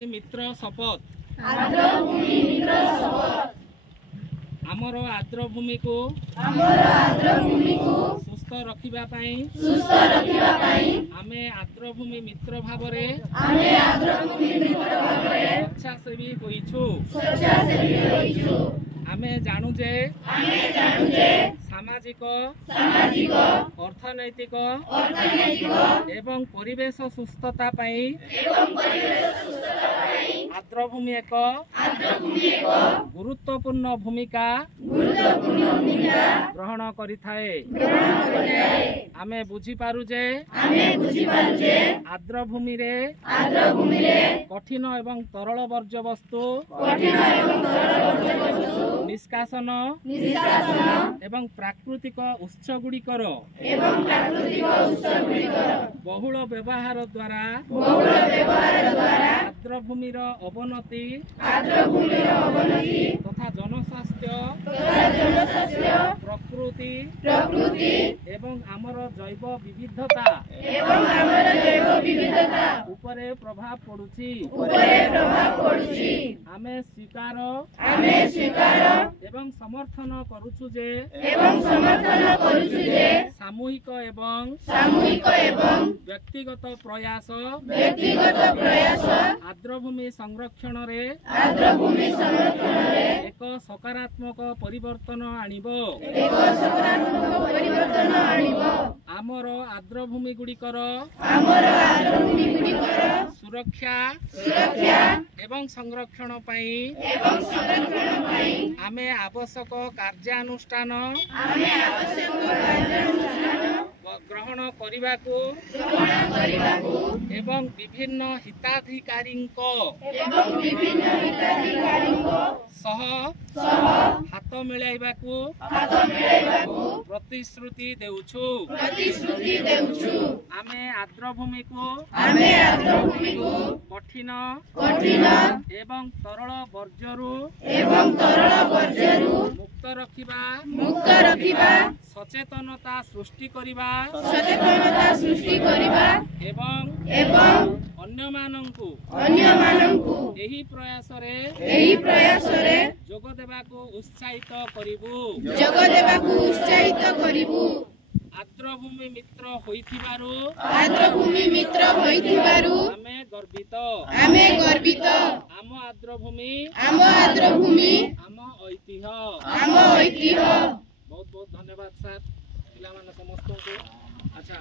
मित्र शपथ आमर आर्द्रभूमि को सुस्थ रखिबा आमे आर्द्रभूमि मित्र भावरे स्वेच्छासेवी होइछु। आमे जानू जे सामाजिक अर्थनैतिक एवं परिवेश सुस्थता आर्द्रभूमि एक गुरुत्वपूर्ण भूमिका ग्रहण करिथाए। आमे बुझी पारु जे आर्द्रभूमि रे कठिन एवं तरल वर्ज्य वस्तु निष्कासन एवं प्राकृतिक उत्स गुड़िकर बहुल व्यवहार द्वारा आर्द्रभूमिर अवनति तथा जनस्वास्थ्य प्रकृति एवं आमर जैव विविधता उपरे प्रभाव पड़ुछि। आमे स्वीकार एवं समर्थन करूछु जे सामूहिक एवं व्यक्तिगत प्रयास आर्द्रभूमि संरक्षण रे एक सकारात्मक परिवर्तन आनिबो। आमर आर्द्रभूमि गुड़िकर सुरक्षा एवं संरक्षण आमे आवश्यक कार्यानुष्ठान ग्रहण करिबाकु एवं विभिन्न हिताधिकारी सह हाथ मिलाइबाकु प्रतिश्रुति देउछु। आमे आर्द्रभूमि को कठिन एवं तरल वर्ज्यरु मुक्त रखिबा सचेतनता सृष्टि करिबा एवं अन्य मानंकु एही प्रयास रे जोग देबाकु उत्साहित करिबु। आर्द्रभूमि मित्र होइथिबारु आमे गर्वित। आम आर्द्रभूमि आम ऐतिह्य। बहुत बहुत धन्यवाद सर पिला समस्त को। अच्छा।